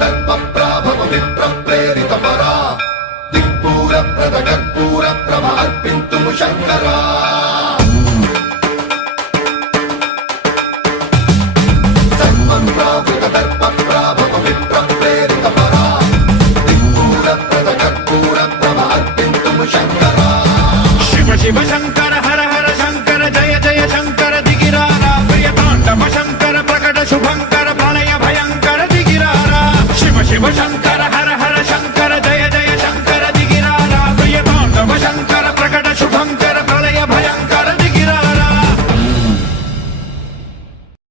దర్పప్రాభవ విప్రప్రేరిత పరా దిక్పూర ప్రద కర్పూర ప్రభ అర్పింతుము శంకరా సర్వం ప్రావృత దర్పప్రాభవ విప్ర